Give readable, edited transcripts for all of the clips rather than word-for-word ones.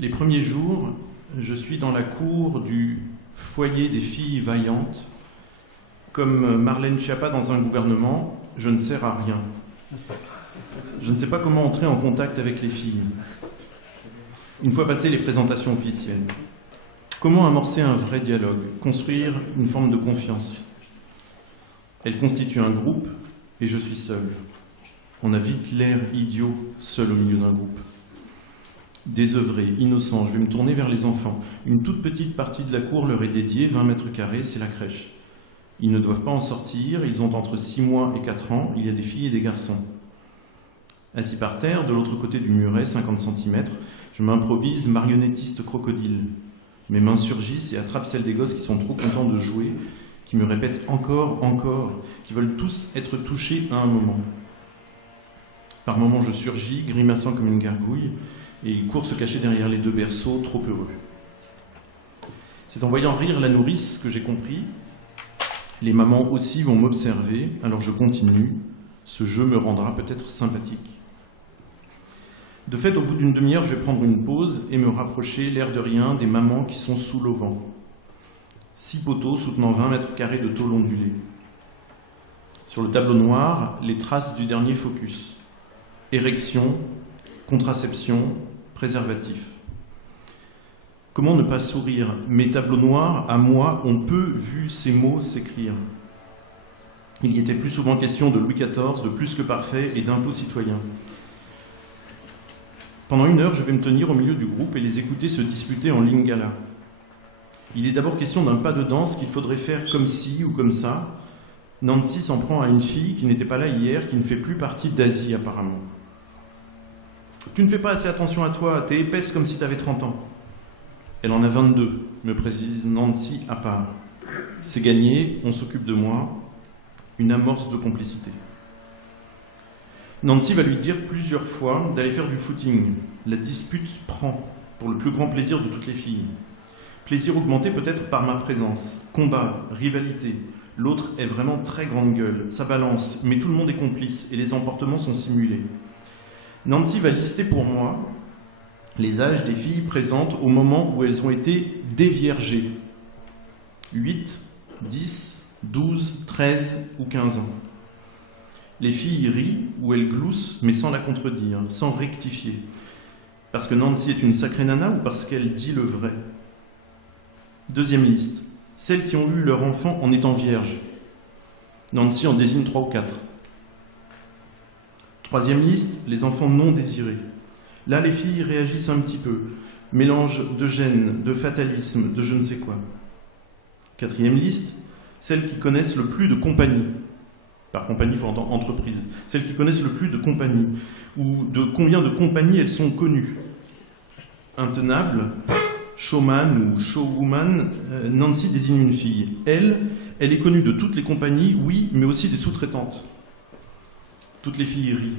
Les premiers jours, je suis dans la cour du foyer des filles vaillantes. Comme Marlène Schiappa dans un gouvernement, je ne sers à rien. Je ne sais pas comment entrer en contact avec les filles. Une fois passées les présentations officielles, comment amorcer un vrai dialogue, construire une forme de confiance? Elles constituent un groupe et je suis seul. On a vite l'air idiot, seul au milieu d'un groupe. Désœuvré, innocent, je vais me tourner vers les enfants. Une toute petite partie de la cour leur est dédiée, 20 mètres carrés, c'est la crèche. Ils ne doivent pas en sortir, ils ont entre 6 mois et 4 ans, il y a des filles et des garçons. Assis par terre, de l'autre côté du muret, 50 cm, je m'improvise marionnettiste crocodile. Mes mains surgissent et attrapent celles des gosses qui sont trop contents de jouer, qui me répètent encore, encore, qui veulent tous être touchés à un moment. Par moments, je surgis, grimaçant comme une gargouille, et ils courent se cacher derrière les deux berceaux, trop heureux. C'est en voyant rire la nourrice que j'ai compris. Les mamans aussi vont m'observer, alors je continue. Ce jeu me rendra peut-être sympathique. De fait, au bout d'une demi-heure, je vais prendre une pause et me rapprocher, l'air de rien, des mamans qui sont sous l'auvent. 6 poteaux soutenant 20 mètres carrés de tôle ondulée. Sur le tableau noir, les traces du dernier focus. Érection, contraception, préservatif. Comment ne pas sourire? Mes tableaux noirs, à moi, ont peu vu ces mots s'écrire. Il y était plus souvent question de Louis XIV, de plus que parfait et d'impôts citoyens. Pendant 1 heure, je vais me tenir au milieu du groupe et les écouter se disputer en lingala. Il est d'abord question d'un pas de danse qu'il faudrait faire comme ci ou comme ça. Nancy s'en prend à une fille qui n'était pas là hier, qui ne fait plus partie d'Asie apparemment. Tu ne fais pas assez attention à toi, t'es épaisse comme si t'avais 30 ans. Elle en a 22, me précise Nancy à part. C'est gagné, on s'occupe de moi. Une amorce de complicité. Nancy va lui dire plusieurs fois d'aller faire du footing. La dispute prend, pour le plus grand plaisir de toutes les filles. Plaisir augmenté peut-être par ma présence. Combat, rivalité. L'autre est vraiment très grande gueule, ça balance, mais tout le monde est complice et les emportements sont simulés. Nancy va lister pour moi les âges des filles présentes au moment où elles ont été déviergées. 8, 10, 12, 13 ou 15 ans. Les filles rient ou elles gloussent, mais sans la contredire, sans rectifier. Parce que Nancy est une sacrée nana ou parce qu'elle dit le vrai? Deuxième liste. Celles qui ont eu leur enfant en étant vierges. Nancy en désigne 3 ou 4. Troisième liste, les enfants non désirés. Là, les filles réagissent un petit peu. Mélange de gêne, de fatalisme, de je ne sais quoi. Quatrième liste, celles qui connaissent le plus de compagnie. Par compagnie, il faut entendre entreprise. Celles qui connaissent le plus de compagnie. Ou de combien de compagnies elles sont connues. Intenable, showman ou showwoman, Nancy désigne une fille. Elle est connue de toutes les compagnies, oui, mais aussi des sous-traitantes. Toutes les filles rient.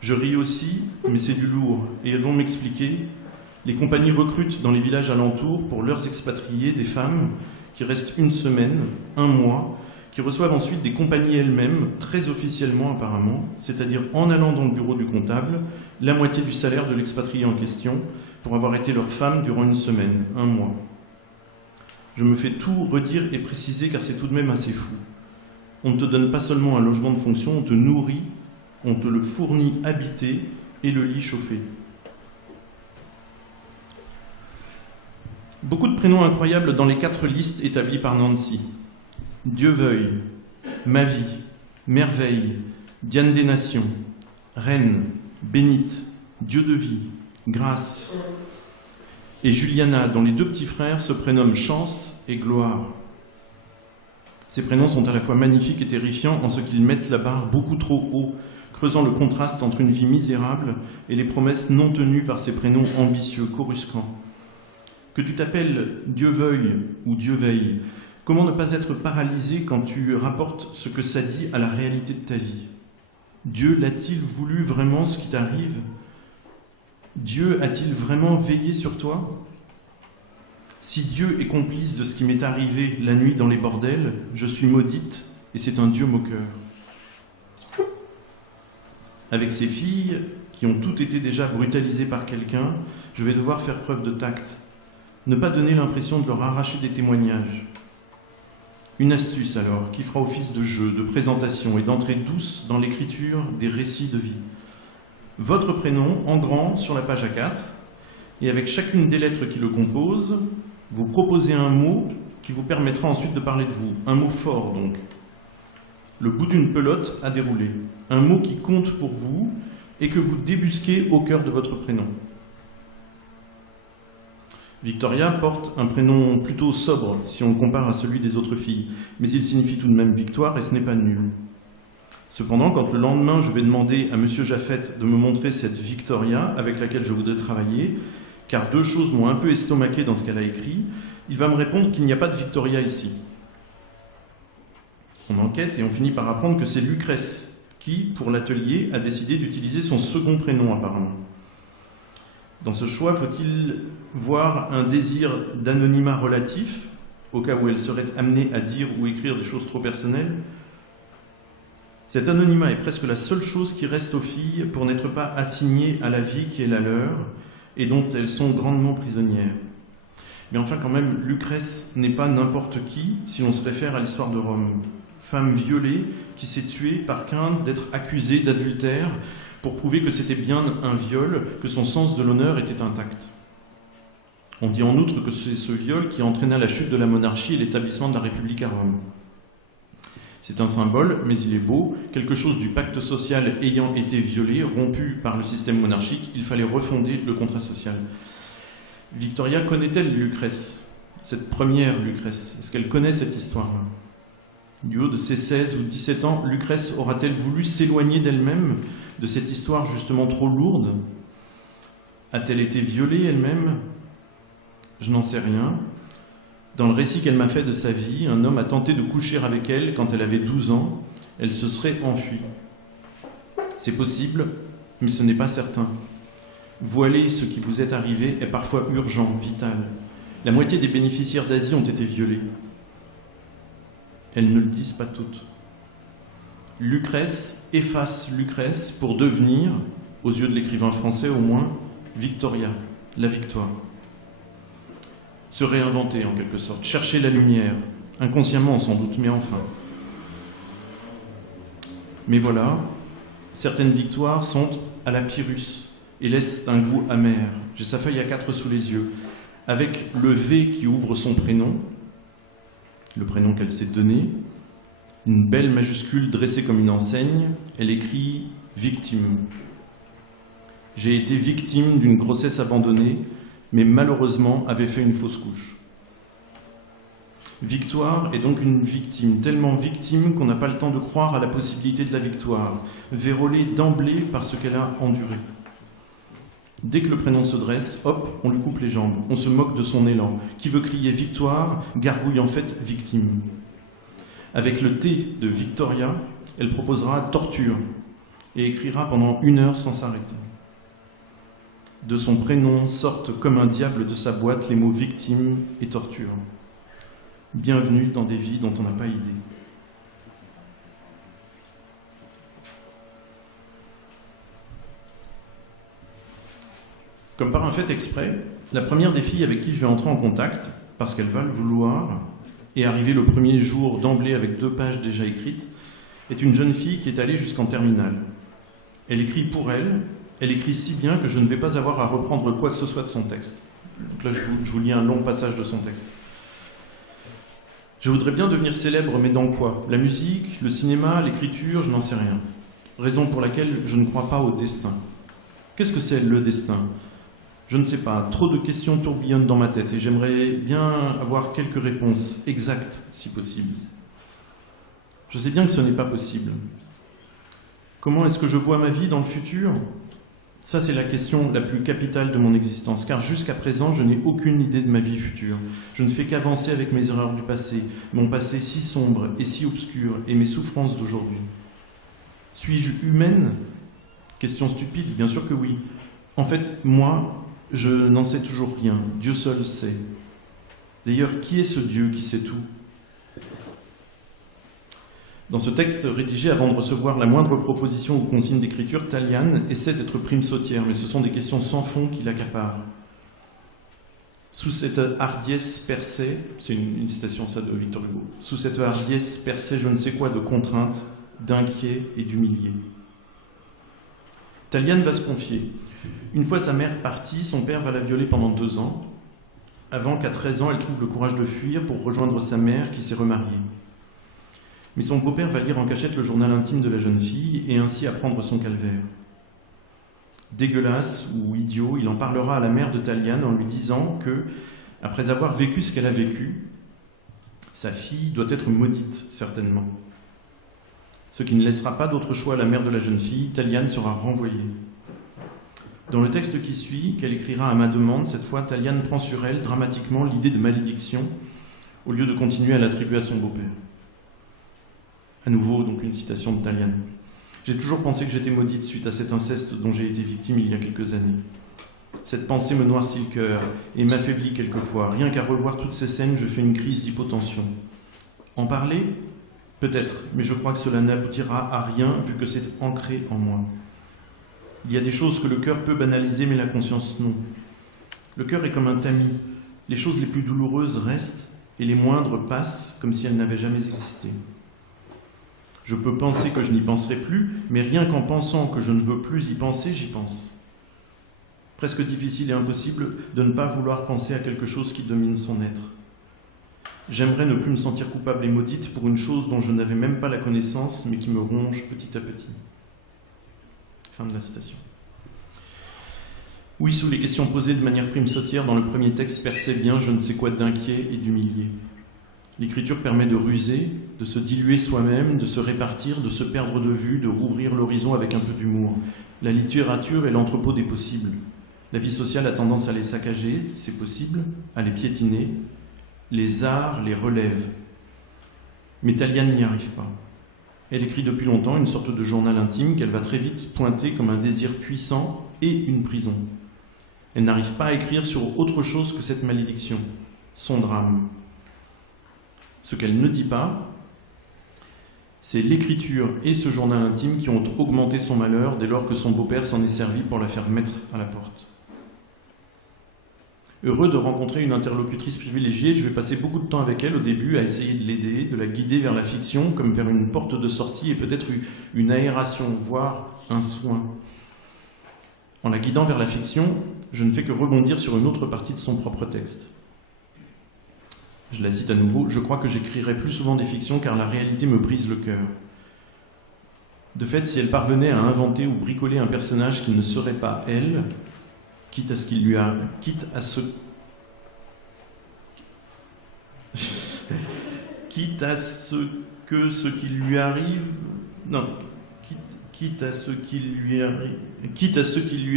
Je ris aussi, mais c'est du lourd. Et elles vont m'expliquer. Les compagnies recrutent dans les villages alentours pour leurs expatriés des femmes qui restent 1 semaine, 1 mois, qui reçoivent ensuite des compagnies elles-mêmes, très officiellement apparemment, c'est-à-dire en allant dans le bureau du comptable, la moitié du salaire de l'expatrié en question, pour avoir été leur femme durant 1 semaine, 1 mois. Je me fais tout redire et préciser car c'est tout de même assez fou. On ne te donne pas seulement un logement de fonction, on te nourrit, on te le fournit habité et le lit chauffé. Beaucoup de prénoms incroyables dans les 4 listes établies par Nancy. Dieu veuille, ma vie, merveille, Diane des Nations, reine, bénite, Dieu de vie, grâce. Et Juliana, dont les 2 petits frères se prénomment Chance et Gloire. Ces prénoms sont à la fois magnifiques et terrifiants en ce qu'ils mettent la barre beaucoup trop haut, creusant le contraste entre une vie misérable et les promesses non tenues par ces prénoms ambitieux, coruscants. Que tu t'appelles Dieu veuille ou Dieu veille, comment ne pas être paralysé quand tu rapportes ce que ça dit à la réalité de ta vie? Dieu l'a-t-il voulu vraiment ce qui t'arrive? Dieu a-t-il vraiment veillé sur toi? Si Dieu est complice de ce qui m'est arrivé la nuit dans les bordels, je suis maudite et c'est un Dieu moqueur. Avec ses filles, qui ont toutes été déjà brutalisées par quelqu'un, je vais devoir faire preuve de tact. Ne pas donner l'impression de leur arracher des témoignages. Une astuce alors, qui fera office de jeu, de présentation et d'entrée douce dans l'écriture des récits de vie. Votre prénom en grand sur la page A4, et avec chacune des lettres qui le composent, vous proposez un mot qui vous permettra ensuite de parler de vous. Un mot fort donc. Le bout d'une pelote à dérouler. Un mot qui compte pour vous et que vous débusquez au cœur de votre prénom. Victoria porte un prénom plutôt sobre si on le compare à celui des autres filles, mais il signifie tout de même victoire et ce n'est pas nul. Cependant, quand le lendemain je vais demander à M. Jaffet de me montrer cette Victoria avec laquelle je voudrais travailler, car deux choses m'ont un peu estomaqué dans ce qu'elle a écrit, il va me répondre qu'il n'y a pas de Victoria ici. On enquête et on finit par apprendre que c'est Lucrèce qui, pour l'atelier, a décidé d'utiliser son second prénom apparemment. Dans ce choix, faut-il voir un désir d'anonymat relatif, au cas où elle serait amenée à dire ou écrire des choses trop personnelles? Cet anonymat est presque la seule chose qui reste aux filles pour n'être pas assignées à la vie qui est la leur et dont elles sont grandement prisonnières. Mais enfin, quand même, Lucrèce n'est pas n'importe qui si l'on se réfère à l'histoire de Rome. Femme violée qui s'est tuée par crainte d'être accusée d'adultère pour prouver que c'était bien un viol, que son sens de l'honneur était intact. On dit en outre que c'est ce viol qui entraîna la chute de la monarchie et l'établissement de la République à Rome. C'est un symbole, mais il est beau, quelque chose du pacte social ayant été violé, rompu par le système monarchique, il fallait refonder le contrat social. Victoria connaît-elle Lucrèce, cette première Lucrèce? Est-ce qu'elle connaît cette histoire-là? Du haut de ses 16 ou 17 ans, Lucrèce aura-t-elle voulu s'éloigner d'elle-même, de cette histoire justement trop lourde? A-t-elle été violée elle-même? Je n'en sais rien. Dans le récit qu'elle m'a fait de sa vie, un homme a tenté de coucher avec elle quand elle avait 12 ans. Elle se serait enfuie. C'est possible, mais ce n'est pas certain. Voiler ce qui vous est arrivé est parfois urgent, vital. La moitié des bénéficiaires d'Asie ont été violés. Elles ne le disent pas toutes. Lucrèce efface Lucrèce pour devenir, aux yeux de l'écrivain français au moins, Victoria, la victoire. Se réinventer en quelque sorte, chercher la lumière, inconsciemment sans doute, mais enfin. Mais voilà, certaines victoires sont à la Pyrrhus et laissent un goût amer. J'ai sa feuille A4 sous les yeux, avec le V qui ouvre son prénom, le prénom qu'elle s'est donné, une belle majuscule dressée comme une enseigne, elle écrit « Victime ». J'ai été victime d'une grossesse abandonnée, mais malheureusement avait fait une fausse couche. Victoire est donc une victime, tellement victime qu'on n'a pas le temps de croire à la possibilité de la victoire, vérolée d'emblée par ce qu'elle a enduré. Dès que le prénom se dresse, hop, on lui coupe les jambes, on se moque de son élan. Qui veut crier victoire, gargouille en fait victime. Avec le T de Victoria, elle proposera torture et écrira pendant 1 heure sans s'arrêter. De son prénom sortent comme un diable de sa boîte les mots victime et torture. Bienvenue dans des vies dont on n'a pas idée. Comme par un fait exprès, la première des filles avec qui je vais entrer en contact, parce qu'elle va le vouloir, et arriver le premier jour d'emblée avec 2 pages déjà écrites, est une jeune fille qui est allée jusqu'en terminale. Elle écrit pour elle, elle écrit si bien que je ne vais pas avoir à reprendre quoi que ce soit de son texte. Donc là, je vous lis un long passage de son texte. Je voudrais bien devenir célèbre, mais dans quoi? La musique, le cinéma, l'écriture, je n'en sais rien. Raison pour laquelle je ne crois pas au destin. Qu'est-ce que c'est le destin? Je ne sais pas, trop de questions tourbillonnent dans ma tête et j'aimerais bien avoir quelques réponses exactes, si possible. Je sais bien que ce n'est pas possible. Comment est-ce que je vois ma vie dans le futur? Ça, c'est la question la plus capitale de mon existence, car jusqu'à présent, je n'ai aucune idée de ma vie future. Je ne fais qu'avancer avec mes erreurs du passé, mon passé si sombre et si obscur, et mes souffrances d'aujourd'hui. Suis-je humaine? Question stupide, bien sûr que oui. En fait, moi, je n'en sais toujours rien. Dieu seul sait. D'ailleurs, qui est ce Dieu qui sait tout? Dans ce texte rédigé avant de recevoir la moindre proposition ou consigne d'écriture, Taliane essaie d'être prime sautière, mais ce sont des questions sans fond qui l'accaparent. Sous cette hardiesse percée, c'est une citation ça de Victor Hugo, sous cette hardiesse percée je ne sais quoi de contrainte, d'inquiet et d'humilié. Taliane va se confier. Une fois sa mère partie, son père va la violer pendant 2 ans, avant qu'à 13 ans elle trouve le courage de fuir pour rejoindre sa mère qui s'est remariée. Mais son beau-père va lire en cachette le journal intime de la jeune fille et ainsi apprendre son calvaire. Dégueulasse ou idiot, il en parlera à la mère de Taliane en lui disant que, après avoir vécu ce qu'elle a vécu, sa fille doit être maudite, certainement. Ce qui ne laissera pas d'autre choix à la mère de la jeune fille, Taliane sera renvoyée. Dans le texte qui suit, qu'elle écrira à ma demande, cette fois, Taliane prend sur elle dramatiquement l'idée de malédiction, au lieu de continuer à l'attribuer à son beau-père. À nouveau, donc, une citation de Taliane. J'ai toujours pensé que j'étais maudite suite à cet inceste dont j'ai été victime il y a quelques années. Cette pensée me noircit le cœur et m'affaiblit quelquefois. Rien qu'à revoir toutes ces scènes, je fais une crise d'hypotension. En parler ? Peut-être, mais je crois que cela n'aboutira à rien vu que c'est ancré en moi. Il y a des choses que le cœur peut banaliser, mais la conscience non. Le cœur est comme un tamis. Les choses les plus douloureuses restent et les moindres passent comme si elles n'avaient jamais existé. Je peux penser que je n'y penserai plus, mais rien qu'en pensant que je ne veux plus y penser, j'y pense. Presque difficile et impossible de ne pas vouloir penser à quelque chose qui domine son être. J'aimerais ne plus me sentir coupable et maudite pour une chose dont je n'avais même pas la connaissance, mais qui me ronge petit à petit. Fin de la citation. Oui, sous les questions posées de manière prime sautière, dans le premier texte perçait bien je ne sais quoi d'inquiet et d'humilié. L'écriture permet de ruser, de se diluer soi-même, de se répartir, de se perdre de vue, de rouvrir l'horizon avec un peu d'humour. La littérature est l'entrepôt des possibles. La vie sociale a tendance à les saccager, c'est possible, à les piétiner. Les arts les relèvent. Mais Taliane n'y arrive pas. Elle écrit depuis longtemps une sorte de journal intime qu'elle va très vite pointer comme un désir puissant et une prison. Elle n'arrive pas à écrire sur autre chose que cette malédiction, son drame. Ce qu'elle ne dit pas, c'est l'écriture et ce journal intime qui ont augmenté son malheur dès lors que son beau-père s'en est servi pour la faire mettre à la porte. Heureux de rencontrer une interlocutrice privilégiée, je vais passer beaucoup de temps avec elle au début à essayer de l'aider, de la guider vers la fiction comme vers une porte de sortie et peut-être une aération, voire un soin. En la guidant vers la fiction, je ne fais que rebondir sur une autre partie de son propre texte. Je la cite à nouveau, « Je crois que j'écrirai plus souvent des fictions car la réalité me brise le cœur. » De fait, si elle parvenait à inventer ou bricoler un personnage qui ne serait pas elle, quitte à ce qu'il lui arrive, quitte à ce qui lui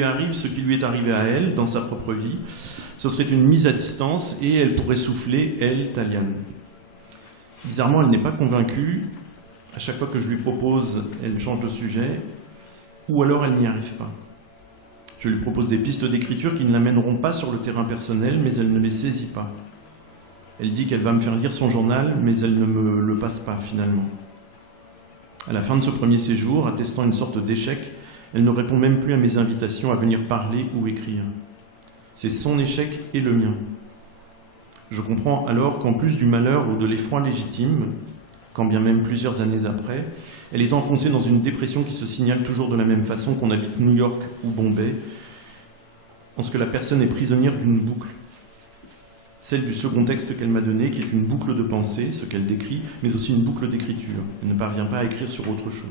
arrive, ce qui lui est arrivé à elle dans sa propre vie, ce serait une mise à distance et elle pourrait souffler, elle, Taliane. Bizarrement, elle n'est pas convaincue. À chaque fois que je lui propose, elle change de sujet, ou alors elle n'y arrive pas. Je lui propose des pistes d'écriture qui ne l'amèneront pas sur le terrain personnel, mais elle ne les saisit pas. Elle dit qu'elle va me faire lire son journal, mais elle ne me le passe pas finalement. À la fin de ce premier séjour, attestant une sorte d'échec, elle ne répond même plus à mes invitations à venir parler ou écrire. C'est son échec et le mien. Je comprends alors qu'en plus du malheur ou de l'effroi légitime, quand bien même plusieurs années après, elle est enfoncée dans une dépression qui se signale toujours de la même façon qu'on habite New York ou Bombay, en ce que la personne est prisonnière d'une boucle. Celle du second texte qu'elle m'a donné, qui est une boucle de pensée, ce qu'elle décrit, mais aussi une boucle d'écriture. Elle ne parvient pas à écrire sur autre chose.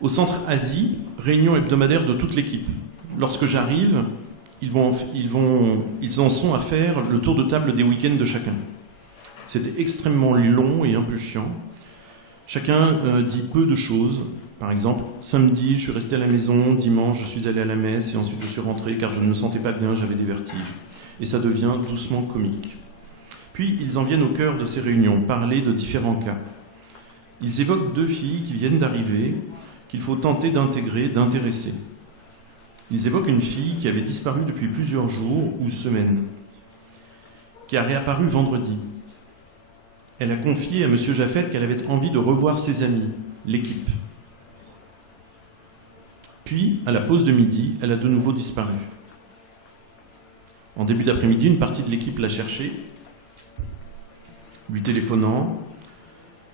Au centre Asie, réunion hebdomadaire de toute l'équipe. Lorsque j'arrive, ils en sont à faire le tour de table des week-ends de chacun. C'était extrêmement long et un peu chiant. Chacun dit peu de choses, Par exemple, samedi, je suis resté à la maison, dimanche, je suis allé à la messe et ensuite je suis rentré car je ne me sentais pas bien, j'avais des vertiges. Et ça devient doucement comique. Puis ils en viennent au cœur de ces réunions, parler de différents cas. Ils évoquent 2 filles qui viennent d'arriver, qu'il faut tenter d'intégrer, d'intéresser. Ils évoquent une fille qui avait disparu depuis plusieurs jours ou semaines, qui a réapparu vendredi. Elle a confié à M. Jaffet qu'elle avait envie de revoir ses amis, l'équipe. Puis, à la pause de midi, elle a de nouveau disparu. En début d'après-midi, une partie de l'équipe l'a cherchée, lui téléphonant,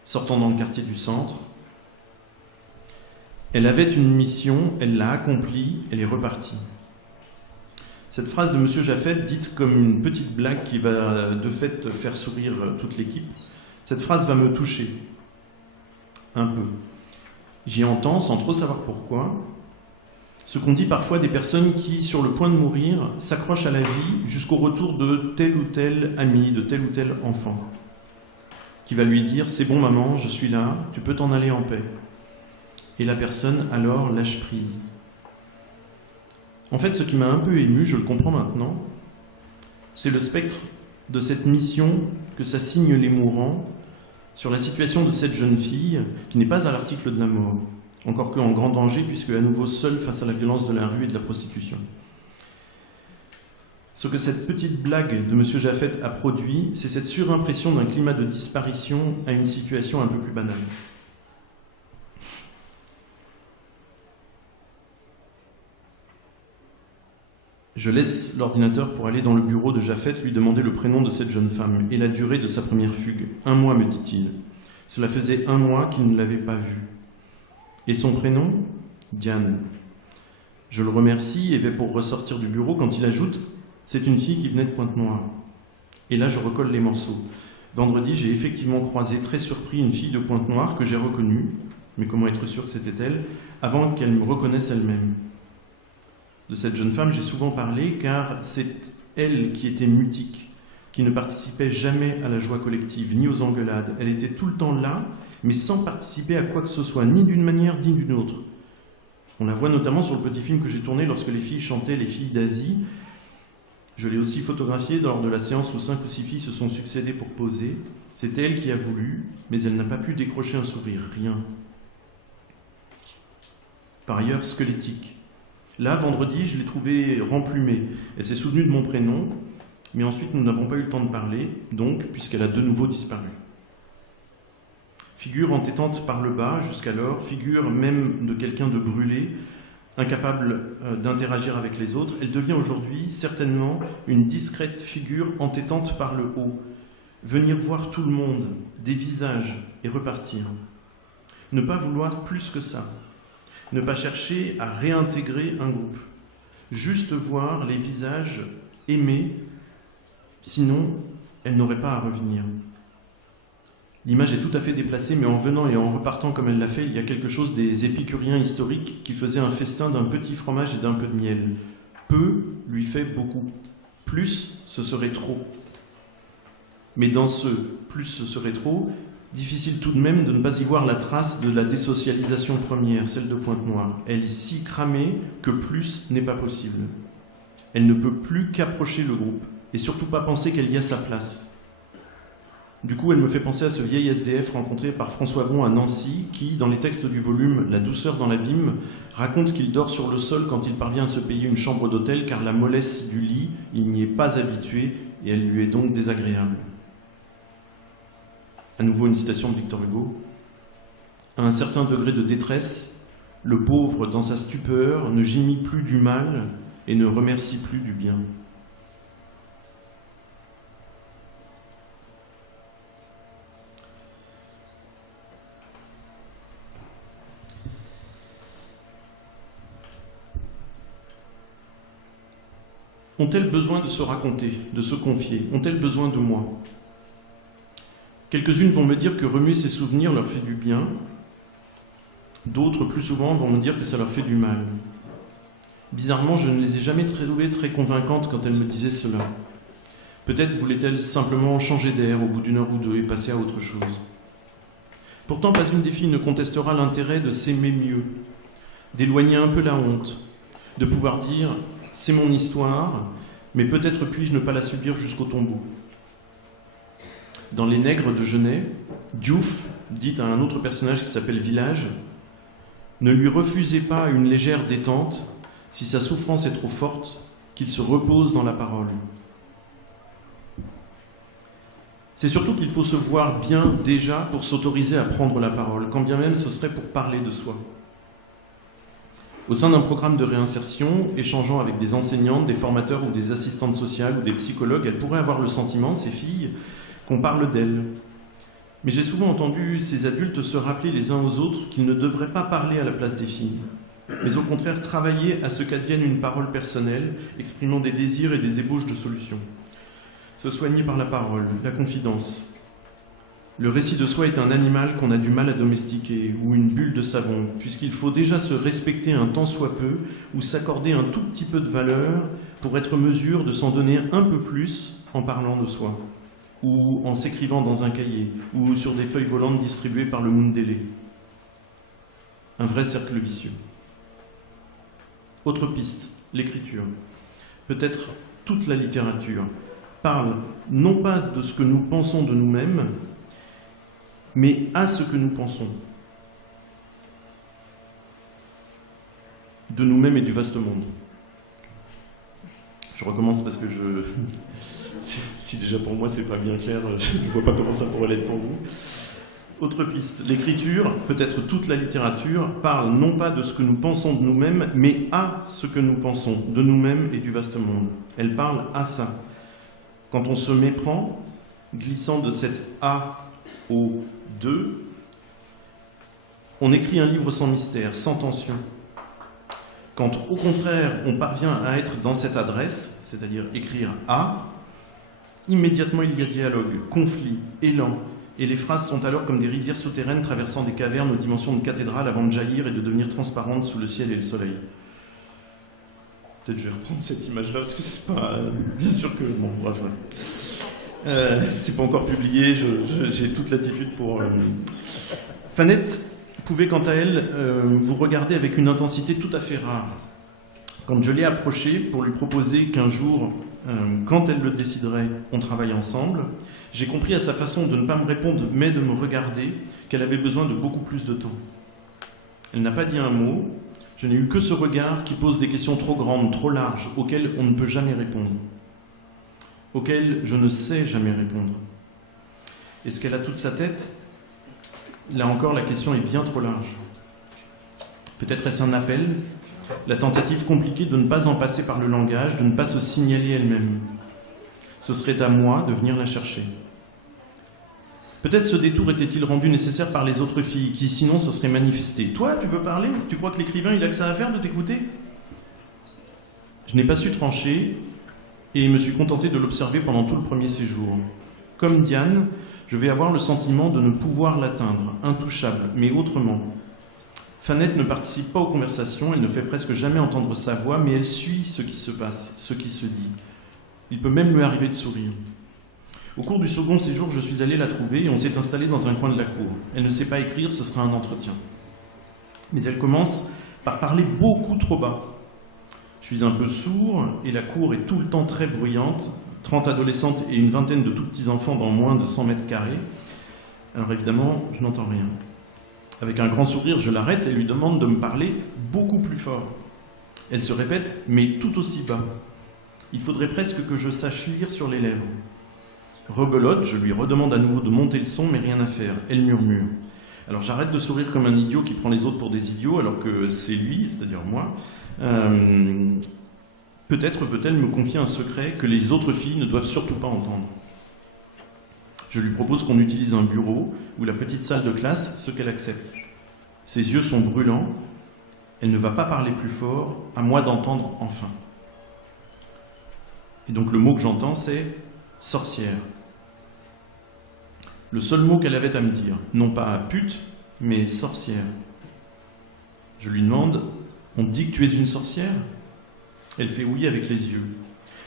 sortant dans le quartier du centre. Elle avait une mission, elle l'a accomplie, elle est repartie. Cette phrase de M. Jaffet, dite comme une petite blague qui va de fait faire sourire toute l'équipe, cette phrase va me toucher un peu. J'y entends, sans trop savoir pourquoi, ce qu'on dit parfois des personnes qui, sur le point de mourir, s'accrochent à la vie jusqu'au retour de tel ou tel ami, de tel ou tel enfant, qui va lui dire « C'est bon maman, je suis là, tu peux t'en aller en paix ». Et la personne, alors, lâche prise. En fait, ce qui m'a un peu ému, je le comprends maintenant, c'est le spectre de cette mission que ça signe les mourants sur la situation de cette jeune fille qui n'est pas à l'article de la mort, encore qu'en grand danger, puisque à nouveau seule face à la violence de la rue et de la prostitution. Ce que cette petite blague de M. Jaffet a produit, c'est cette surimpression d'un climat de disparition à une situation un peu plus banale. Je laisse l'ordinateur pour aller dans le bureau de Jaffet lui demander le prénom de cette jeune femme et la durée de sa première fugue. 1 mois, me dit-il. Cela faisait 1 mois qu'il ne l'avait pas vue. Et son prénom ? Diane. Je le remercie et vais pour ressortir du bureau quand il ajoute « C'est une fille qui venait de Pointe-Noire ». Et là, je recolle les morceaux. Vendredi, j'ai effectivement croisé très surpris une fille de Pointe-Noire que j'ai reconnue, mais comment être sûr que c'était elle, avant qu'elle me reconnaisse elle-même. De cette jeune femme, j'ai souvent parlé car c'est elle qui était mutique, qui ne participait jamais à la joie collective, ni aux engueulades. Elle était tout le temps là, mais sans participer à quoi que ce soit, ni d'une manière ni d'une autre. On la voit notamment sur le petit film que j'ai tourné lorsque les filles chantaient Les filles d'Asie. Je l'ai aussi photographiée lors de la séance où 5 ou 6 filles se sont succédées pour poser. C'était elle qui a voulu, mais elle n'a pas pu décrocher un sourire, rien. Par ailleurs, squelettique. Là, vendredi, je l'ai trouvée remplumée. Elle s'est souvenue de mon prénom, mais ensuite nous n'avons pas eu le temps de parler, donc, puisqu'elle a de nouveau disparu. Figure entêtante par le bas jusqu'alors, figure même de quelqu'un de brûlé, incapable d'interagir avec les autres, elle devient aujourd'hui certainement une discrète figure entêtante par le haut. Venir voir tout le monde, des visages, et repartir. Ne pas vouloir plus que ça. Ne pas chercher à réintégrer un groupe. Juste voir les visages aimés, sinon elle n'aurait pas à revenir. L'image est tout à fait déplacée, mais en venant et en repartant comme elle l'a fait, il y a quelque chose des épicuriens historiques qui faisaient un festin d'un petit fromage et d'un peu de miel. Peu lui fait beaucoup. Plus, ce serait trop. Mais dans ce « plus ce serait trop », difficile tout de même de ne pas y voir la trace de la désocialisation première, celle de Pointe-Noire. Elle est si cramée que plus n'est pas possible. Elle ne peut plus qu'approcher le groupe, et surtout pas penser qu'elle y a sa place. Du coup, elle me fait penser à ce vieil SDF rencontré par François Bon à Nancy, qui, dans les textes du volume « La douceur dans l'abîme », raconte qu'il dort sur le sol quand il parvient à se payer une chambre d'hôtel, car la mollesse du lit, il n'y est pas habitué, et elle lui est donc désagréable. À nouveau une citation de Victor Hugo. À un certain degré de détresse, le pauvre, dans sa stupeur, ne gémit plus du mal et ne remercie plus du bien. Ont-elles besoin de se raconter, de se confier? Ont-elles besoin de moi? Quelques-unes vont me dire que remuer ces souvenirs leur fait du bien. D'autres, plus souvent, vont me dire que ça leur fait du mal. Bizarrement, je ne les ai jamais trouvées très convaincantes quand elles me disaient cela. Peut-être voulaient-elles simplement changer d'air au bout d'1 heure ou 2 et passer à autre chose. Pourtant, pas une des filles ne contestera l'intérêt de s'aimer mieux, d'éloigner un peu la honte, de pouvoir dire « c'est mon histoire, mais peut-être puis-je ne pas la subir jusqu'au tombeau ». Dans Les Nègres de Genet, Diouf dit à un autre personnage qui s'appelle Village « Ne lui refusez pas une légère détente, si sa souffrance est trop forte, qu'il se repose dans la parole. » C'est surtout qu'il faut se voir bien déjà pour s'autoriser à prendre la parole, quand bien même ce serait pour parler de soi. Au sein d'un programme de réinsertion, échangeant avec des enseignantes, des formateurs ou des assistantes sociales ou des psychologues, elles pourraient avoir le sentiment, ces filles, qu'on parle d'elles. Mais j'ai souvent entendu ces adultes se rappeler les uns aux autres qu'ils ne devraient pas parler à la place des filles, mais au contraire travailler à ce qu'advienne une parole personnelle, exprimant des désirs et des ébauches de solutions. Se soigner par la parole, la confidence. Le récit de soi est un animal qu'on a du mal à domestiquer, ou une bulle de savon, puisqu'il faut déjà se respecter un tant soit peu, ou s'accorder un tout petit peu de valeur pour être mesure de s'en donner un peu plus en parlant de soi, ou en s'écrivant dans un cahier, ou sur des feuilles volantes distribuées par le Mundele. Un vrai cercle vicieux. Autre piste, l'écriture. Peut-être toute la littérature parle non pas de ce que nous pensons de nous-mêmes, mais à ce que nous pensons. De nous-mêmes et du vaste monde. Je recommence parce que si déjà pour moi c'est pas bien clair, je ne vois pas comment ça pourrait l'être pour vous. Autre piste, l'écriture, peut-être toute la littérature, parle non pas de ce que nous pensons de nous-mêmes, mais à ce que nous pensons de nous-mêmes et du vaste monde. Elle parle à ça. Quand on se méprend, glissant de cet A au 2, on écrit un livre sans mystère, sans tension. Quand au contraire on parvient à être dans cette adresse, c'est-à-dire écrire A, immédiatement il y a dialogue, conflit, élan, et les phrases sont alors comme des rivières souterraines traversant des cavernes aux dimensions de cathédrales avant de jaillir et de devenir transparentes sous le ciel et le soleil. Peut-être je vais reprendre cette image-là parce que c'est pas... bien sûr que... Bon, bref, c'est pas encore publié, j'ai toute l'attitude pour... Fanette pouvait quant à elle vous regarder avec une intensité tout à fait rare. Quand je l'ai approchée pour lui proposer qu'un jour, quand elle le déciderait, on travaille ensemble, j'ai compris à sa façon de ne pas me répondre mais de me regarder qu'elle avait besoin de beaucoup plus de temps. Elle n'a pas dit un mot, je n'ai eu que ce regard qui pose des questions trop grandes, trop larges, auxquelles on ne peut jamais répondre, auxquelles je ne sais jamais répondre. Est-ce qu'elle a toute sa tête ? Là encore, la question est bien trop large. Peut-être est-ce un appel, la tentative compliquée de ne pas en passer par le langage, de ne pas se signaler elle-même. Ce serait à moi de venir la chercher. Peut-être ce détour était-il rendu nécessaire par les autres filles, qui sinon se seraient manifestées. Toi, tu veux parler ? Tu crois que l'écrivain, il a que ça à faire de t'écouter ? Je n'ai pas su trancher et me suis contenté de l'observer pendant tout le premier séjour. Comme Diane, je vais avoir le sentiment de ne pouvoir l'atteindre, intouchable, mais autrement. Fanette ne participe pas aux conversations, elle ne fait presque jamais entendre sa voix, mais elle suit ce qui se passe, ce qui se dit. Il peut même lui arriver de sourire. Au cours du second séjour, je suis allé la trouver et on s'est installé dans un coin de la cour. Elle ne sait pas écrire, ce sera un entretien. Mais elle commence par parler beaucoup trop bas. Je suis un peu sourd et la cour est tout le temps très bruyante. 30 adolescentes et une vingtaine de tout petits enfants dans moins de 100 mètres carrés. Alors évidemment, je n'entends rien. Avec un grand sourire, je l'arrête et lui demande de me parler beaucoup plus fort. Elle se répète, mais tout aussi bas. Il faudrait presque que je sache lire sur les lèvres. Rebelote, je lui redemande à nouveau de monter le son, mais rien à faire. Elle murmure. Alors j'arrête de sourire comme un idiot qui prend les autres pour des idiots, alors que c'est lui, c'est-à-dire moi. Peut-être peut-elle me confier un secret que les autres filles ne doivent surtout pas entendre. Je lui propose qu'on utilise un bureau ou la petite salle de classe, ce qu'elle accepte. Ses yeux sont brûlants. Elle ne va pas parler plus fort, à moi d'entendre enfin. Et donc le mot que j'entends, c'est « sorcière ». Le seul mot qu'elle avait à me dire, non pas « pute », mais « sorcière ». Je lui demande « on te dit que tu es une sorcière ?» Elle fait oui avec les yeux.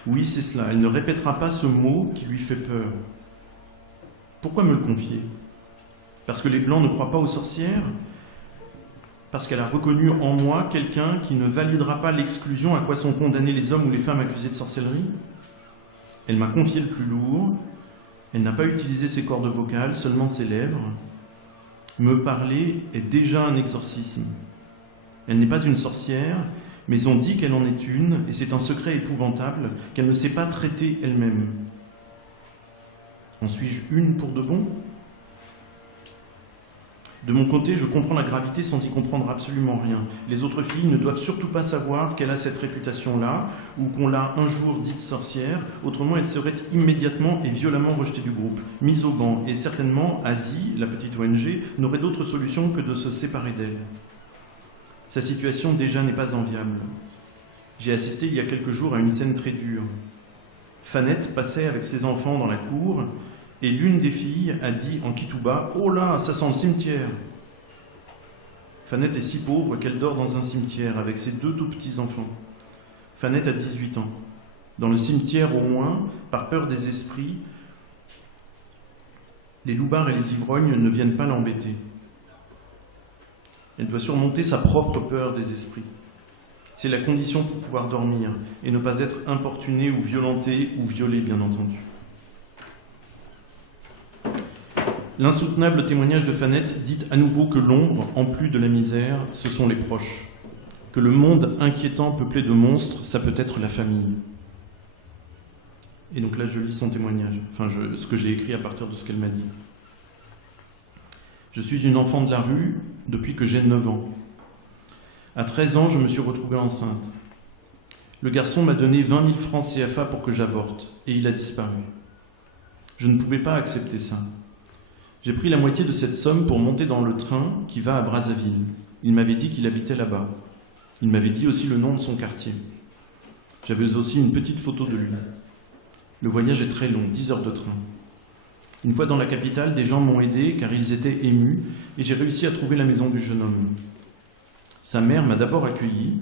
Oui, c'est cela. Elle ne répétera pas ce mot qui lui fait peur. Pourquoi me le confier ? Parce que les Blancs ne croient pas aux sorcières? Parce qu'elle a reconnu en moi quelqu'un qui ne validera pas l'exclusion à quoi sont condamnés les hommes ou les femmes accusés de sorcellerie? Elle m'a confié le plus lourd. Elle n'a pas utilisé ses cordes vocales, seulement ses lèvres. Me parler est déjà un exorcisme. Elle n'est pas une sorcière, mais on dit qu'elle en est une, et c'est un secret épouvantable qu'elle ne sait pas traiter elle-même. En suis-je une pour de bon? De mon côté, je comprends la gravité sans y comprendre absolument rien. Les autres filles ne doivent surtout pas savoir qu'elle a cette réputation-là, ou qu'on l'a un jour dite sorcière, autrement elle serait immédiatement et violemment rejetée du groupe, mise au banc, et certainement Asie, la petite ONG, n'aurait d'autre solution que de se séparer d'elle. Sa situation déjà n'est pas enviable. J'ai assisté il y a quelques jours à une scène très dure. Fanette passait avec ses enfants dans la cour, et l'une des filles a dit en kitouba « Oh là, ça sent le cimetière !» Fanette est si pauvre qu'elle dort dans un cimetière avec ses 2 tout petits enfants. Fanette a 18 ans. Dans le cimetière au moins, par peur des esprits, les loupards et les ivrognes ne viennent pas l'embêter. Elle doit surmonter sa propre peur des esprits. C'est la condition pour pouvoir dormir et ne pas être importunée ou violentée ou violée, bien entendu. L'insoutenable témoignage de Fanette dit à nouveau que l'ombre, en plus de la misère, ce sont les proches. Que le monde inquiétant peuplé de monstres, ça peut être la famille. Et donc là, je lis son témoignage, ce que j'ai écrit à partir de ce qu'elle m'a dit. Je suis une enfant de la rue depuis que j'ai 9 ans. À 13 ans, je me suis retrouvée enceinte. Le garçon m'a donné 20 000 francs CFA pour que j'avorte, et il a disparu. Je ne pouvais pas accepter ça. J'ai pris la moitié de cette somme pour monter dans le train qui va à Brazzaville. Il m'avait dit qu'il habitait là-bas. Il m'avait dit aussi le nom de son quartier. J'avais aussi une petite photo de lui. Le voyage est très long, 10 heures de train. Une fois dans la capitale, des gens m'ont aidé car ils étaient émus et j'ai réussi à trouver la maison du jeune homme. Sa mère m'a d'abord accueilli.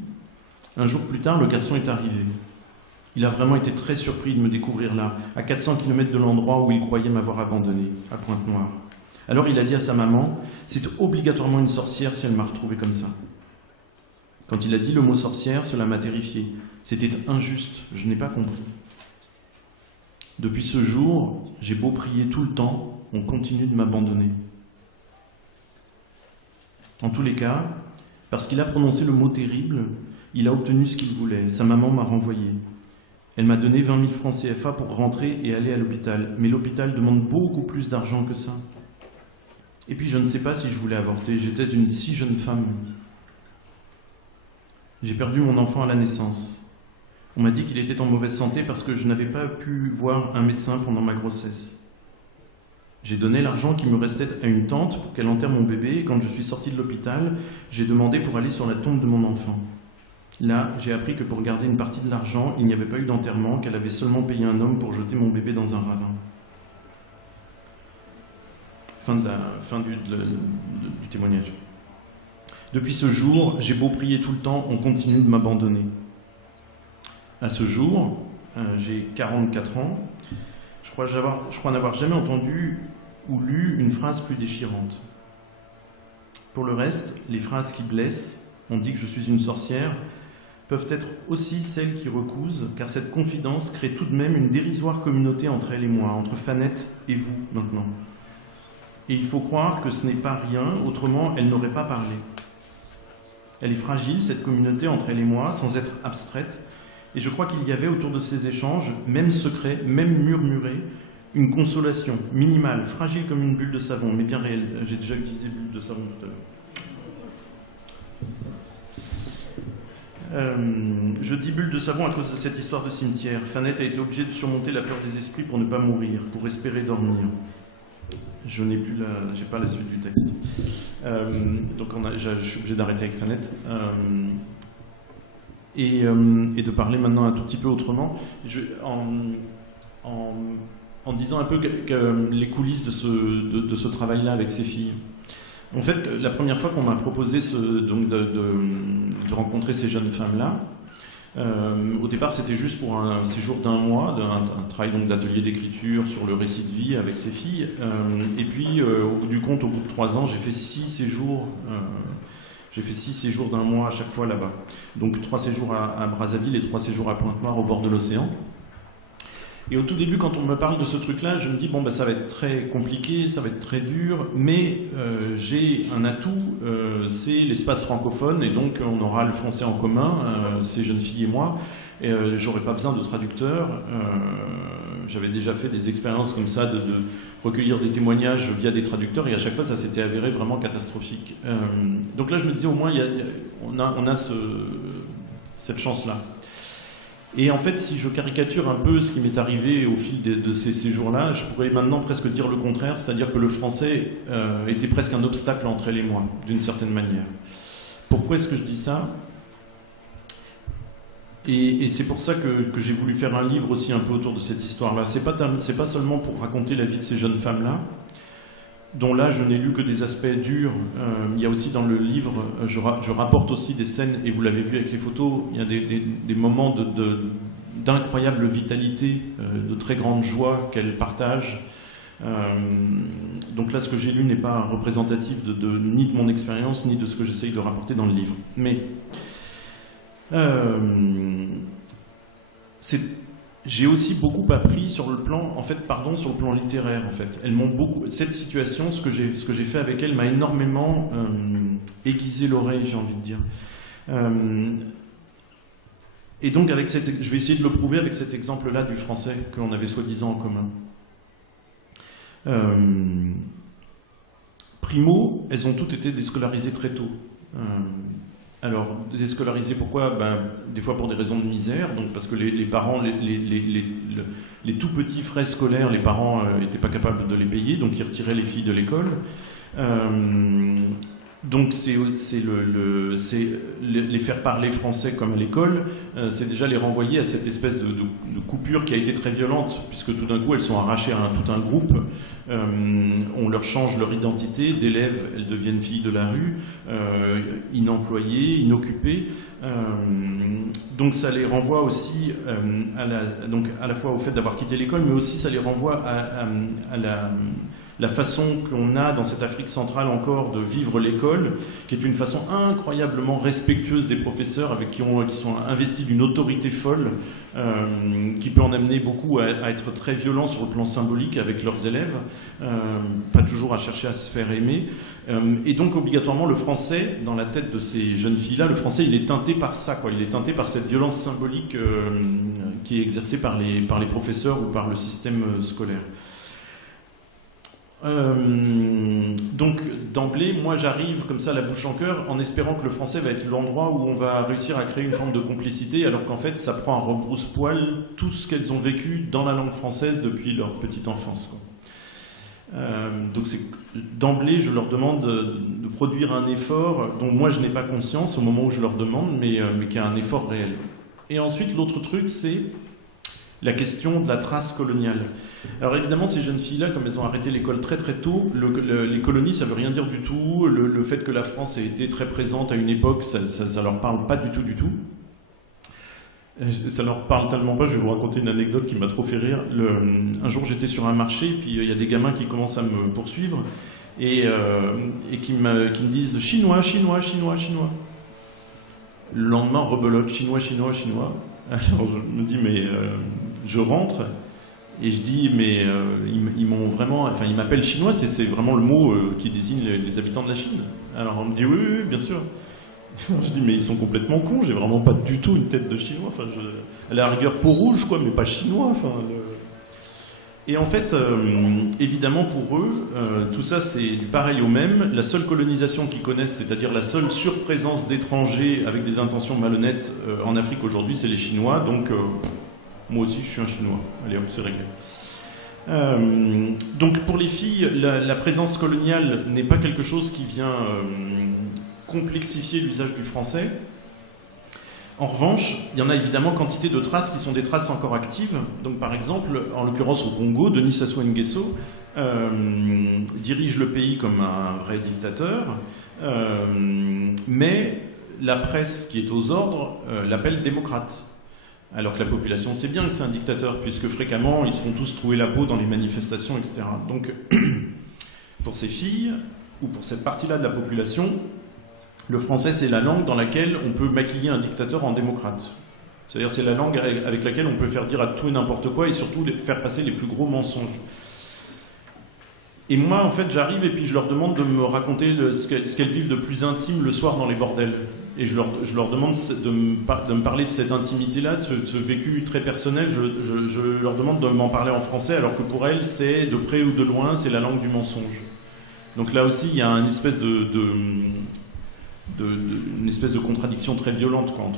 Un jour plus tard, le garçon est arrivé. Il a vraiment été très surpris de me découvrir là, à 400 km de l'endroit où il croyait m'avoir abandonné, à Pointe-Noire. Alors il a dit à sa maman, c'est obligatoirement une sorcière si elle m'a retrouvé comme ça. Quand il a dit le mot sorcière, cela m'a terrifié. C'était injuste, je n'ai pas compris. Depuis ce jour, j'ai beau prier tout le temps, on continue de m'abandonner. En tous les cas, parce qu'il a prononcé le mot terrible, il a obtenu ce qu'il voulait. Sa maman m'a renvoyé. Elle m'a donné 20 000 francs CFA pour rentrer et aller à l'hôpital. Mais l'hôpital demande beaucoup plus d'argent que ça. Et puis je ne sais pas si je voulais avorter. J'étais une si jeune femme. J'ai perdu mon enfant à la naissance. On m'a dit qu'il était en mauvaise santé parce que je n'avais pas pu voir un médecin pendant ma grossesse. J'ai donné l'argent qui me restait à une tante pour qu'elle enterre mon bébé. Et quand je suis sorti de l'hôpital, j'ai demandé pour aller sur la tombe de mon enfant. Là, j'ai appris que pour garder une partie de l'argent, il n'y avait pas eu d'enterrement, qu'elle avait seulement payé un homme pour jeter mon bébé dans un ravin. Fin du témoignage. Depuis ce jour, j'ai beau prier tout le temps, on continue de m'abandonner. À ce jour, j'ai 44 ans, je crois n'avoir jamais entendu ou lu une phrase plus déchirante. Pour le reste, les phrases qui blessent, on dit que je suis une sorcière, peuvent être aussi celles qui recousent, car cette confidence crée tout de même une dérisoire communauté entre elle et moi, entre Fanette et vous maintenant. Et il faut croire que ce n'est pas rien, autrement elle n'aurait pas parlé. Elle est fragile, cette communauté entre elle et moi, sans être abstraite, et je crois qu'il y avait autour de ces échanges, même secrets, même murmurés, une consolation minimale, fragile comme une bulle de savon, mais bien réelle. J'ai déjà utilisé bulle de savon tout à l'heure. Je dis bulle de savon à cause de cette histoire de cimetière. Fanette a été obligée de surmonter la peur des esprits pour ne pas mourir, pour espérer dormir. J'ai pas la suite du texte. Donc je suis obligé d'arrêter avec Fanette. Et de parler maintenant un tout petit peu autrement, en disant un peu que les coulisses de ce travail-là avec ces filles. En fait, la première fois qu'on m'a proposé de rencontrer ces jeunes femmes-là, Au départ, c'était juste pour un séjour d'1 mois, un travail d'atelier d'écriture sur le récit de vie avec ses filles. Et puis, au bout du compte, au bout de 3 ans, j'ai fait 6 séjours. J'ai fait 6 séjours d'1 mois à chaque fois là-bas. Donc 3 séjours à Brazzaville et 3 séjours à Pointe-Noire au bord de l'océan. Et au tout début, quand on me parle de ce truc-là, je me dis, bon, bah, ça va être très compliqué, ça va être très dur, mais j'ai un atout, c'est l'espace francophone, et donc on aura le français en commun, ces jeunes filles et moi, et j'aurai pas besoin de traducteurs. J'avais déjà fait des expériences comme ça, de recueillir des témoignages via des traducteurs, et à chaque fois, ça s'était avéré vraiment catastrophique. Donc là, je me disais, au moins, on a cette chance-là. Et en fait, si je caricature un peu ce qui m'est arrivé au fil de ces séjours-là, je pourrais maintenant presque dire le contraire, c'est-à-dire que le français était presque un obstacle entre elle et moi, d'une certaine manière. Pourquoi est-ce que je dis ça ? Et c'est pour ça que j'ai voulu faire un livre aussi un peu autour de cette histoire-là. C'est pas seulement pour raconter la vie de ces jeunes femmes-là, dont là je n'ai lu que des aspects durs. Il y a aussi dans le livre, je rapporte aussi des scènes, et vous l'avez vu avec les photos, il y a des moments d'incroyable vitalité, de très grande joie qu'elles partagent. Donc là, ce que j'ai lu n'est pas représentatif ni de mon expérience, ni de ce que j'essaye de rapporter dans le livre. Mais j'ai aussi beaucoup appris sur le plan, sur le plan littéraire, en fait. Elles m'ont beaucoup. Cette situation, ce que j'ai fait avec elles, m'a énormément aiguisé l'oreille, j'ai envie de dire. Et donc, je vais essayer de le prouver avec cet exemple-là du français qu'on avait soi-disant en commun. Primo, elles ont toutes été déscolarisées très tôt. Alors, déscolarisées, pourquoi ? Des fois pour des raisons de misère, donc parce que les parents, les tout petits frais scolaires, les parents n'étaient pas capables de les payer, donc ils retiraient les filles de l'école. Donc c'est les faire parler français comme à l'école, c'est déjà les renvoyer à cette espèce de coupure qui a été très violente, puisque tout d'un coup elles sont arrachées à tout un groupe, on leur change leur identité, d'élèves elles deviennent filles de la rue, inemployées, inoccupées, donc ça les renvoie aussi à la fois au fait d'avoir quitté l'école, mais aussi ça les renvoie à la façon qu'on a dans cette Afrique centrale encore de vivre l'école, qui est une façon incroyablement respectueuse des professeurs qui sont investis d'une autorité folle, qui peut en amener beaucoup à être très violents sur le plan symbolique avec leurs élèves, pas toujours à chercher à se faire aimer. Et donc obligatoirement le français, dans la tête de ces jeunes filles-là, le français il est teinté par ça, quoi. Il est teinté par cette violence symbolique qui est exercée par les professeurs ou par le système scolaire. Donc d'emblée, moi j'arrive comme ça la bouche en cœur en espérant que le français va être l'endroit où on va réussir à créer une forme de complicité, alors qu'en fait ça prend à rebrousse-poil tout ce qu'elles ont vécu dans la langue française depuis leur petite enfance, quoi. Donc d'emblée je leur demande de produire un effort dont moi je n'ai pas conscience au moment où je leur demande, mais qui est un effort réel. Et ensuite l'autre truc c'est la question de la trace coloniale. Alors évidemment, ces jeunes filles-là, comme elles ont arrêté l'école très très tôt, les colonies, ça veut rien dire du tout. Le fait que la France ait été très présente à une époque, ça leur parle pas du tout. Ça leur parle tellement pas, je vais vous raconter une anecdote qui m'a trop fait rire. Un jour, j'étais sur un marché, puis il y a des gamins qui commencent à me poursuivre, et qui me disent « Chinois, chinois, chinois, chinois ». Le lendemain, rebelote « Chinois, chinois, chinois ». Alors je me dis, mais je rentre et je dis, mais ils m'ont vraiment, enfin ils m'appellent chinois, c'est vraiment le mot qui désigne les habitants de la Chine. Alors on me dit, oui, bien sûr. Je dis, mais ils sont complètement cons, j'ai vraiment pas du tout une tête de chinois, enfin, à la rigueur peau rouge, quoi, mais pas chinois, enfin. Et en fait, évidemment pour eux, tout ça c'est du pareil au même. La seule colonisation qu'ils connaissent, c'est-à-dire la seule surprésence d'étrangers avec des intentions malhonnêtes en Afrique aujourd'hui, c'est les Chinois. Donc, moi aussi je suis un Chinois. Allez hop, c'est réglé. Donc pour les filles, la présence coloniale n'est pas quelque chose qui vient complexifier l'usage du français. En revanche, il y en a évidemment quantité de traces qui sont des traces encore actives. Donc par exemple, en l'occurrence au Congo, Denis Sassou Nguesso dirige le pays comme un vrai dictateur, mais la presse qui est aux ordres l'appelle démocrate. Alors que la population sait bien que c'est un dictateur, puisque fréquemment, ils se font tous trouer la peau dans les manifestations, etc. Donc, pour ces filles, ou pour cette partie-là de la population, le français, c'est la langue dans laquelle on peut maquiller un dictateur en démocrate. C'est-à-dire, c'est la langue avec laquelle on peut faire dire à tout et n'importe quoi, et surtout faire passer les plus gros mensonges. Et moi, en fait, j'arrive et puis je leur demande de me raconter ce qu'elles vivent de plus intime le soir dans les bordels. Et je leur demande de me parler de cette intimité-là, de ce vécu très personnel. Je leur demande de m'en parler en français, alors que pour elles, c'est de près ou de loin, c'est la langue du mensonge. Donc là aussi, il y a une espèce une espèce de contradiction très violente, quoi,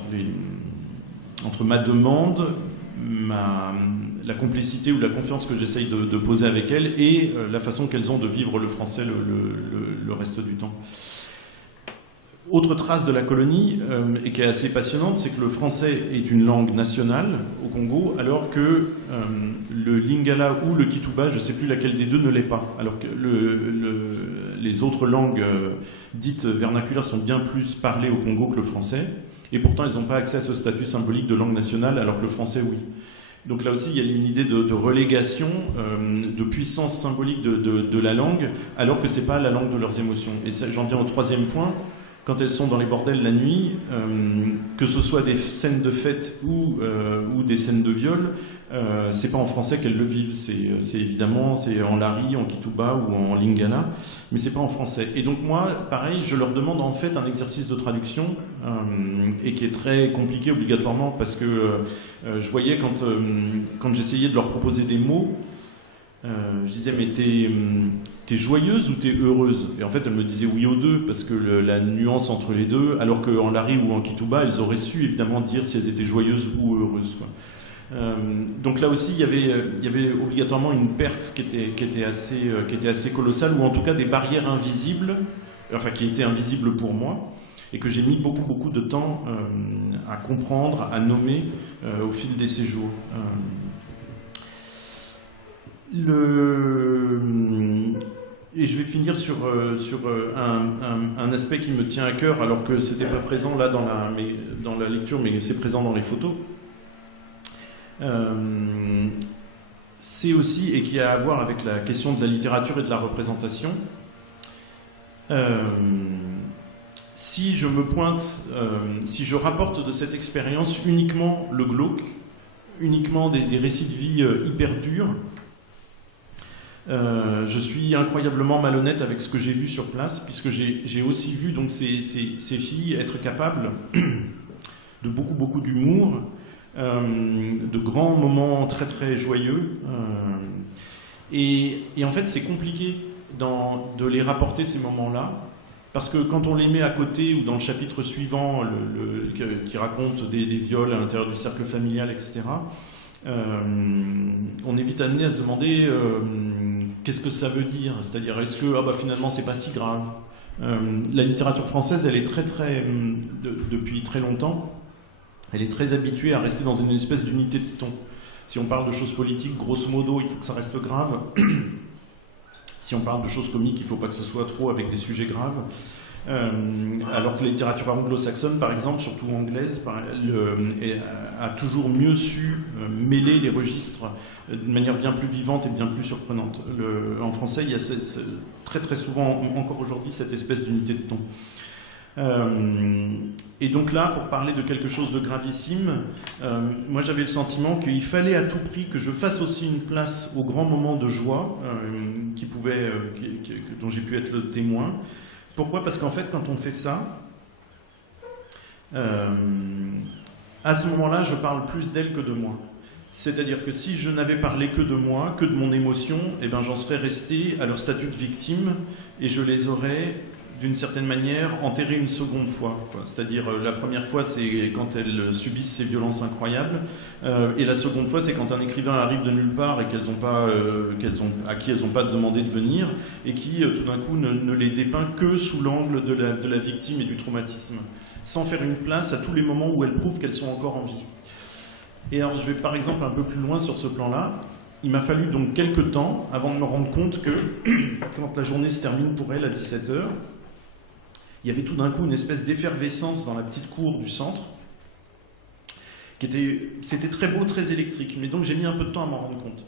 entre ma demande, la complicité ou la confiance que j'essaye de poser avec elles et la façon qu'elles ont de vivre le français le reste du temps. Autre trace de la colonie, et qui est assez passionnante, c'est que le français est une langue nationale au Congo, alors que le lingala ou le kituba, je ne sais plus laquelle des deux, ne l'est pas. Alors que les autres langues dites vernaculaires sont bien plus parlées au Congo que le français, et pourtant elles n'ont pas accès à ce statut symbolique de langue nationale, alors que le français, oui. Donc là aussi, il y a une idée de relégation, de puissance symbolique de la langue, alors que ce n'est pas la langue de leurs émotions. Et j'en viens au troisième point. Quand elles sont dans les bordels la nuit, que ce soit des scènes de fête ou des scènes de viol, c'est pas en français qu'elles le vivent, c'est évidemment c'est en lari, en kituba ou en lingala, mais c'est pas en français. Et donc moi, pareil, je leur demande en fait un exercice de traduction et qui est très compliqué obligatoirement parce que je voyais quand j'essayais de leur proposer des mots, je disais mais t'es joyeuse ou t'es heureuse? Et en fait elle me disait oui aux deux parce que la nuance entre les deux, alors qu'en lari ou en kituba elles auraient su évidemment dire si elles étaient joyeuses ou heureuses, quoi. Donc là aussi il y avait obligatoirement une perte qui était assez colossale, ou en tout cas des barrières invisibles, enfin qui étaient invisibles pour moi et que j'ai mis beaucoup de temps à comprendre, à nommer au fil des séjours. Et je vais finir sur un aspect qui me tient à cœur, alors que c'était pas présent là dans la lecture, mais c'est présent dans les photos. C'est aussi, et qui a à voir avec la question de la littérature et de la représentation, si je me pointe, si je rapporte de cette expérience uniquement le glauque, uniquement des récits de vie hyper durs, je suis incroyablement malhonnête avec ce que j'ai vu sur place, puisque j'ai aussi vu donc ces filles être capables de beaucoup d'humour, de grands moments très joyeux, et en fait c'est compliqué de les rapporter ces moments-là, parce que quand on les met à côté ou dans le chapitre suivant qui raconte des viols à l'intérieur du cercle familial, etc., on est vite amené à se demander qu'est-ce que ça veut dire, c'est-à-dire est-ce que finalement c'est pas si grave. La littérature française, elle est depuis très longtemps, elle est très habituée à rester dans une espèce d'unité de ton. Si on parle de choses politiques, grosso modo, il faut que ça reste grave. Si on parle de choses comiques, il ne faut pas que ce soit trop avec des sujets graves. Alors que la littérature anglo-saxonne, par exemple, surtout anglaise, a toujours mieux su mêler les registres d'une manière bien plus vivante et bien plus surprenante. En français, il y a très souvent, encore aujourd'hui, cette espèce d'unité de ton. Et donc là, pour parler de quelque chose de gravissime, moi j'avais le sentiment qu'il fallait à tout prix que je fasse aussi une place aux grands moments de joie dont j'ai pu être le témoin. Pourquoi ? Parce qu'en fait, quand on fait ça, à ce moment-là, je parle plus d'elle que de moi. C'est-à-dire que si je n'avais parlé que de moi, que de mon émotion, j'en serais resté à leur statut de victime et je les aurais, d'une certaine manière, enterrées une seconde fois. C'est-à-dire, la première fois, c'est quand elles subissent ces violences incroyables, et la seconde fois, c'est quand un écrivain arrive de nulle part et à qui elles n'ont pas demandé de venir, et qui, tout d'un coup, ne les dépeint que sous l'angle de la victime et du traumatisme, sans faire une place à tous les moments où elles prouvent qu'elles sont encore en vie. Et alors, je vais par exemple un peu plus loin sur ce plan-là. Il m'a fallu donc quelques temps avant de me rendre compte que, quand la journée se termine pour elles à 17h, il y avait tout d'un coup une espèce d'effervescence dans la petite cour du centre C'était très beau, très électrique, mais donc j'ai mis un peu de temps à m'en rendre compte.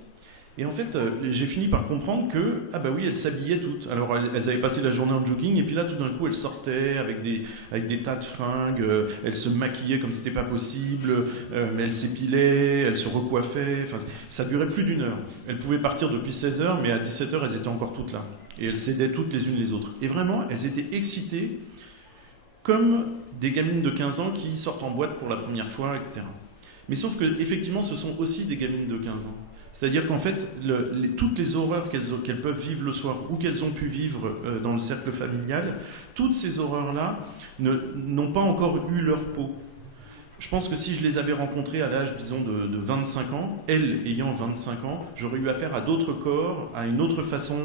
Et en fait, j'ai fini par comprendre que, ah bah oui, elles s'habillaient toutes. Alors, elles avaient passé la journée en jogging, et puis là, tout d'un coup, elles sortaient avec des tas de fringues, elles se maquillaient comme c'était pas possible, elles s'épilaient, elles se recoiffaient, enfin, ça durait plus d'1 heure. Elles pouvaient partir depuis 16h, mais à 17h, elles étaient encore toutes là. Et elles s'aidaient toutes les unes les autres. Et vraiment, elles étaient excitées comme des gamines de 15 ans qui sortent en boîte pour la première fois, etc. Mais sauf que, effectivement, ce sont aussi des gamines de 15 ans. C'est-à-dire qu'en fait, toutes les horreurs qu'elles peuvent vivre le soir ou qu'elles ont pu vivre dans le cercle familial, toutes ces horreurs-là n'ont pas encore eu leur peau. Je pense que si je les avais rencontrées à l'âge, disons, de 25 ans, elles ayant 25 ans, j'aurais eu affaire à d'autres corps, à une autre façon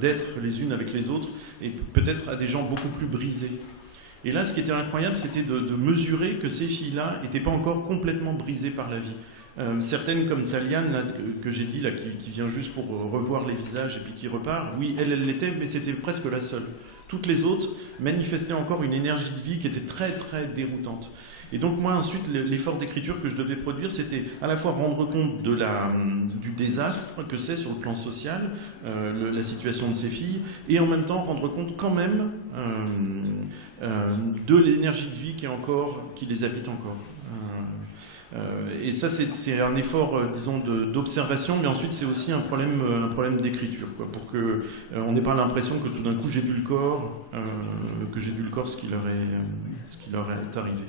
d'être les unes avec les autres, et peut-être à des gens beaucoup plus brisés. Et là, ce qui était incroyable, c'était de mesurer que ces filles-là n'étaient pas encore complètement brisées par la vie. Certaines comme Taliane, là, que j'ai dit, là, qui vient juste pour revoir les visages et puis qui repart, oui, elle l'était, mais c'était presque la seule. Toutes les autres manifestaient encore une énergie de vie qui était très, très déroutante. Et donc moi, ensuite, l'effort d'écriture que je devais produire, c'était à la fois rendre compte du désastre que c'est sur le plan social, la situation de ces filles, et en même temps rendre compte quand même de l'énergie de vie qui les habite encore. Et ça, c'est un effort, disons, d'observation, mais ensuite c'est aussi un problème d'écriture, quoi, pour que on n'ait pas l'impression que tout d'un coup j'ai dû le corps, ce qui leur est arrivé.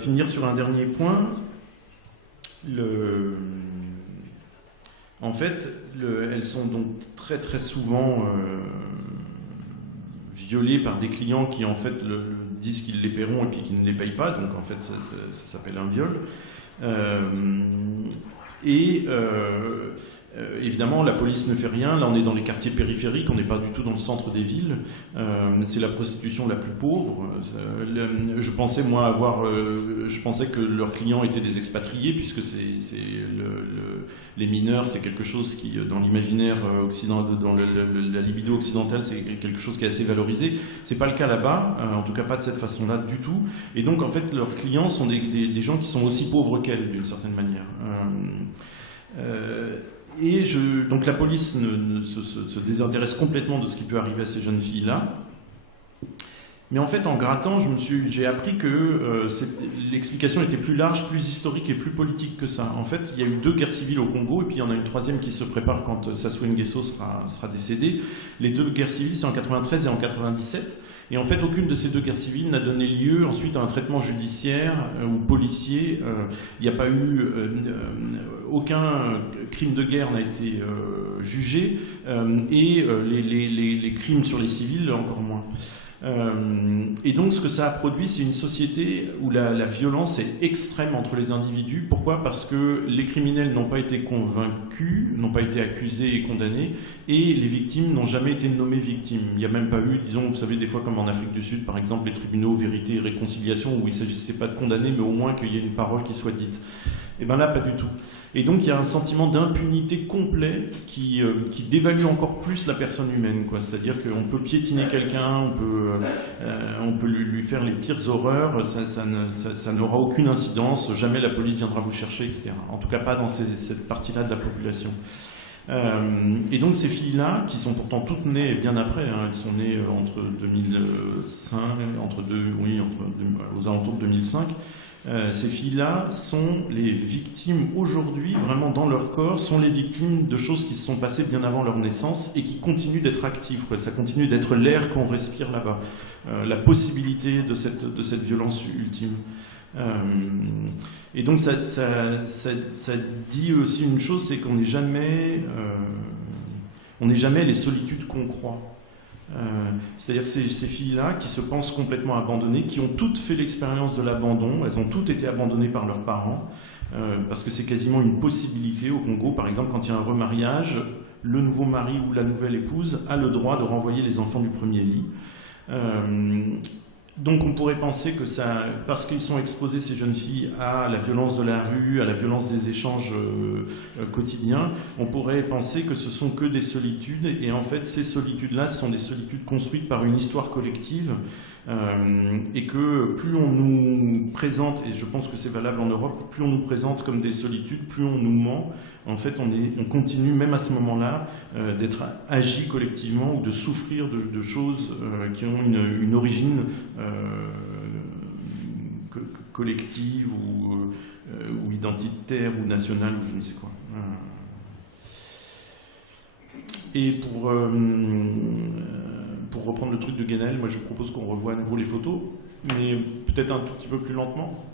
Finir sur un dernier point. En fait, elles sont donc très très souvent violées par des clients qui en fait disent qu'ils les paieront et puis qu'ils ne les payent pas, donc en fait ça s'appelle un viol. Évidemment, la police ne fait rien. Là, on est dans les quartiers périphériques, on n'est pas du tout dans le centre des villes. C'est la prostitution la plus pauvre. Je pensais que leurs clients étaient des expatriés, puisque les mineurs, c'est quelque chose qui, dans l'imaginaire occidental, dans la libido occidentale, c'est quelque chose qui est assez valorisé. C'est pas le cas là-bas, en tout cas pas de cette façon-là du tout. Et donc, en fait, leurs clients sont des gens qui sont aussi pauvres qu'elles, d'une certaine manière. Donc la police se désintéresse complètement de ce qui peut arriver à ces jeunes filles-là. Mais en fait, en grattant, j'ai appris que l'explication était plus large, plus historique et plus politique que ça. En fait, il y a eu 2 guerres civiles au Congo, et puis il y en a une 3e qui se prépare quand Sassou Nguesso sera décédé. Les 2 guerres civiles, c'est en 93 et en 97. Et en fait, aucune de ces 2 guerres civiles n'a donné lieu ensuite à un traitement judiciaire ou policier. Il n'y a pas eu aucun crime de guerre n'a été jugé, et les crimes sur les civils encore moins. Et donc ce que ça a produit, c'est une société où la violence est extrême entre les individus. Pourquoi ? Parce que les criminels n'ont pas été convaincus, n'ont pas été accusés et condamnés, et les victimes n'ont jamais été nommées victimes. Il n'y a même pas eu, disons, vous savez, des fois comme en Afrique du Sud, par exemple, les tribunaux vérité et réconciliation, où il ne s'agissait pas de condamner, mais au moins qu'il y ait une parole qui soit dite. Et bien là, pas du tout. Et donc il y a un sentiment d'impunité complet qui dévalue encore plus la personne humaine, quoi. C'est-à-dire qu'on peut piétiner quelqu'un, on peut lui faire les pires horreurs, ça n'aura aucune incidence, jamais la police viendra vous chercher, etc. En tout cas pas dans cette partie-là de la population. Et donc ces filles-là, qui sont pourtant toutes nées bien après, elles sont nées entre 2005, aux alentours de 2005, ces filles-là sont les victimes aujourd'hui, vraiment dans leur corps, sont les victimes de choses qui se sont passées bien avant leur naissance et qui continuent d'être actives, quoi. Ça continue d'être l'air qu'on respire là-bas, la possibilité de cette violence ultime. Et donc ça dit aussi une chose, c'est qu'on n'est jamais les solitudes qu'on croit. C'est-à-dire que ces filles-là qui se pensent complètement abandonnées, qui ont toutes fait l'expérience de l'abandon, elles ont toutes été abandonnées par leurs parents, parce que c'est quasiment une possibilité au Congo. Par exemple, quand il y a un remariage, le nouveau mari ou la nouvelle épouse a le droit de renvoyer les enfants du premier lit. Donc on pourrait penser que ça, parce qu'ils sont exposés, ces jeunes filles, à la violence de la rue, à la violence des échanges quotidiens, on pourrait penser que ce sont que des solitudes, et en fait ces solitudes-là, ce sont des solitudes construites par une histoire collective et que plus on nous présente, et je pense que c'est valable en Europe, plus on nous présente comme des solitudes, plus on nous ment. En fait, on continue, même à ce moment-là, d'être agi collectivement ou de souffrir de choses qui ont une origine collective ou identitaire ou nationale ou je ne sais quoi. Et pour reprendre le truc de Guénel, moi je propose qu'on revoie à nouveau les photos, mais peut-être un tout petit peu plus lentement.